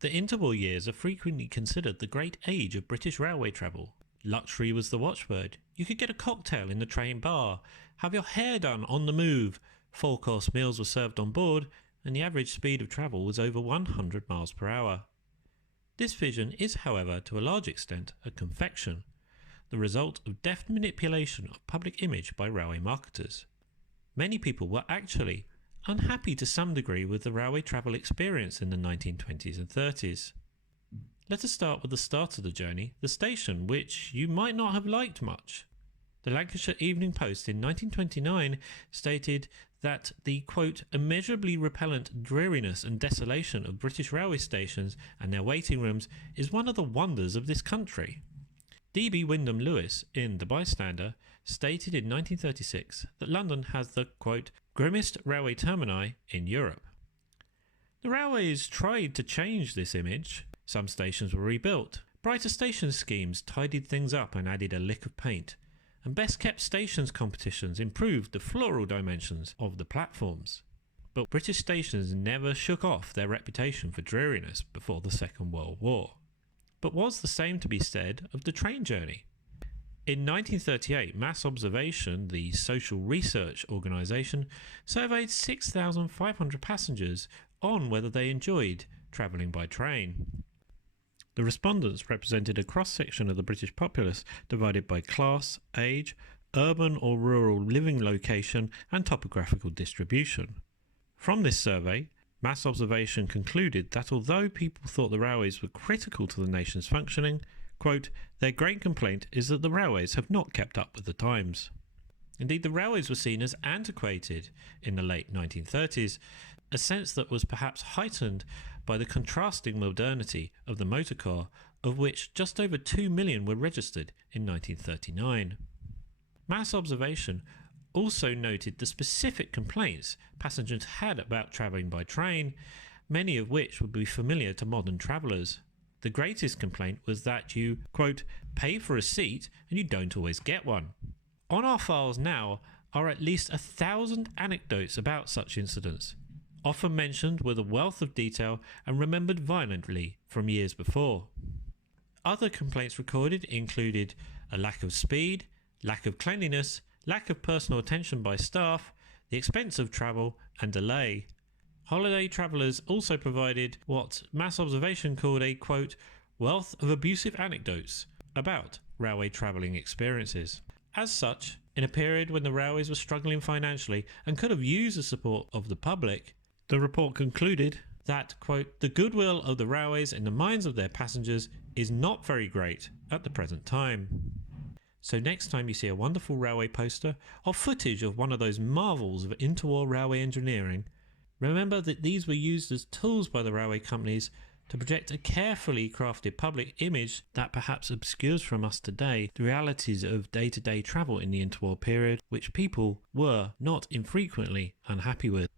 The interwar years are frequently considered the great age of British railway travel. Luxury was the watchword. You could get a cocktail in the train bar, have your hair done on the move, 4-course meals were served on board, and the average speed of travel was over 100 miles per hour. This vision is, however, to a large extent a confection, the result of deft manipulation of public image by railway marketers. Many people were actually unhappy to some degree with the railway travel experience in the 1920s and 30s. Let us start with the start of the journey, the station, which you might not have liked much. The Lancashire Evening Post in 1929 stated that the, quote, immeasurably repellent dreariness and desolation of British railway stations and their waiting rooms is one of the wonders of this country. D.B. Wyndham Lewis, in The Bystander, stated in 1936 that London has the, quote, grimmest railway termini in Europe. The railways tried to change this image. Some stations were rebuilt. Brighter station schemes tidied things up and added a lick of paint. And best kept stations competitions improved the floral dimensions of the platforms. But British stations never shook off their reputation for dreariness before the Second World War. But was the same to be said of the train journey? In 1938, Mass Observation, the social research organisation, surveyed 6,500 passengers on whether they enjoyed travelling by train. The respondents represented a cross-section of the British populace divided by class, age, urban or rural living location and topographical distribution. From this survey, Mass Observation concluded that although people thought the railways were critical to the nation's functioning, quote, their great complaint is that the railways have not kept up with the times. Indeed, the railways were seen as antiquated in the late 1930s, a sense that was perhaps heightened by the contrasting modernity of the motor car, of which just over 2 million were registered in 1939. Mass Observation also noted the specific complaints passengers had about travelling by train, many of which would be familiar to modern travellers. The greatest complaint was that you, quote, pay for a seat and you don't always get one. On our files now are at least 1,000 anecdotes about such incidents, often mentioned with a wealth of detail and remembered violently from years before. Other complaints recorded included a lack of speed, lack of cleanliness, lack of personal attention by staff, the expense of travel and delay. Holiday travellers also provided what Mass Observation called a, quote, wealth of abusive anecdotes about railway travelling experiences. As such, in a period when the railways were struggling financially and could have used the support of the public, the report concluded that, quote, the goodwill of the railways in the minds of their passengers is not very great at the present time. So next time you see a wonderful railway poster or footage of one of those marvels of interwar railway engineering, remember that these were used as tools by the railway companies to project a carefully crafted public image that perhaps obscures from us today the realities of day-to-day travel in the interwar period, which people were not infrequently unhappy with.